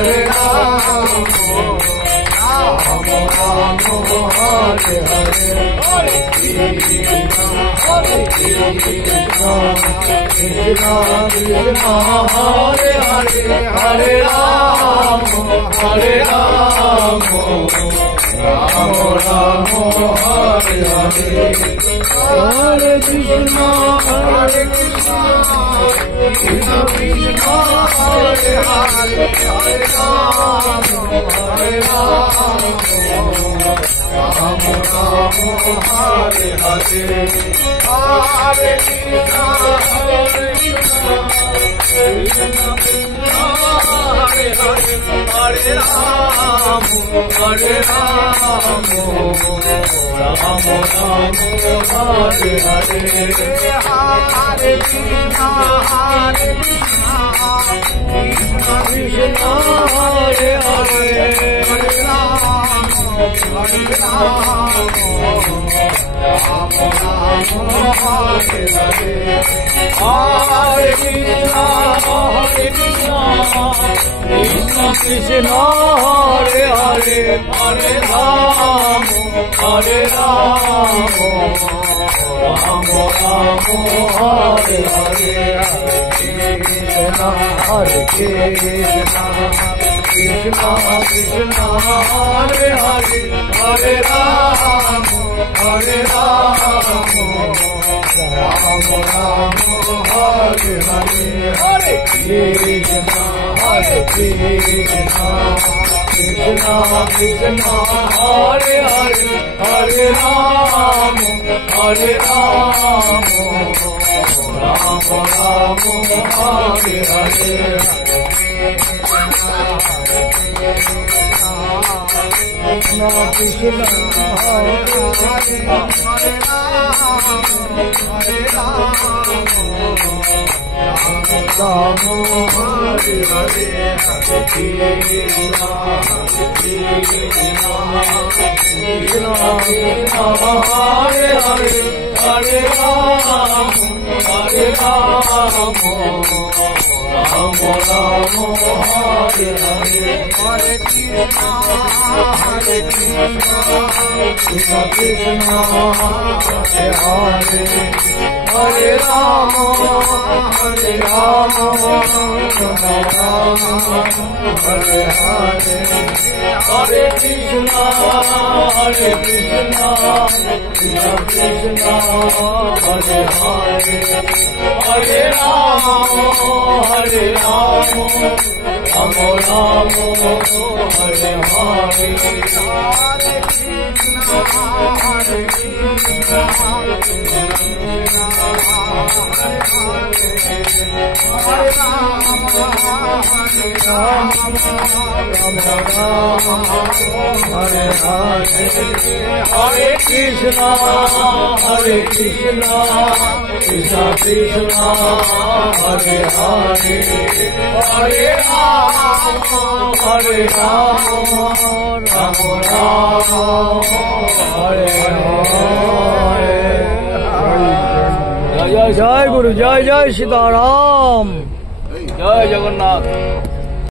Hare Krishna Krishna Hare Hare Hare Ram Hare Ram Ram Ram Hare Hare Hare Krishna Hare Krishna Krishna Krishna Hare Hare Hare Ram Hare Ram Ram Ram Hare Hare Hare Krishna Hare Krishna Krishna Krishna Hare Hare Hare Ram Hare Ram Ram Ram Hare Hare Hare Krishna Hare Krishna Krishna Krishna Hare Hare Hare Ram Hare Ram Ram Ram Hare Hare Hare Krishna Hare Krishna Krishna Krishna Hare Hare Hare Ram Hare Ram Ram Ram Hare Hare Hare Krishna Krishna Krishna Hare Hare Hare Ram Hare Ram Ram Ram Hare Hare Hare Krishna Krishna Krishna Krishna Hare Hare Hare Ram Hare Ram Ram Ram Hare Hare Krishna Krishna Hare Hare Hare Ram Hare Ram Ram Hare Hare Hare Krishna Krishna Krishna Hare Hare Hare Ram Hare Ram Ram Ram Hare Hare Hare Krishna Krishna Krishna Hare Hare Hare Ram Hare Ram Ram Hare Hare Hare Krishna Krishna Krishna Hare Hare Hare Ram Hare Ram Ram Ram Hare Hare Hare Krishna Hare Krishna Hare Ram Hare Ram Ram Ram Hare Hare Hare Krishna Krishna Krishna Hare Hare Hare Ram Hare Ram Ram Ram Hare Hare Jai Jai Guru Jai Jai Sitaram Jai Jagannath.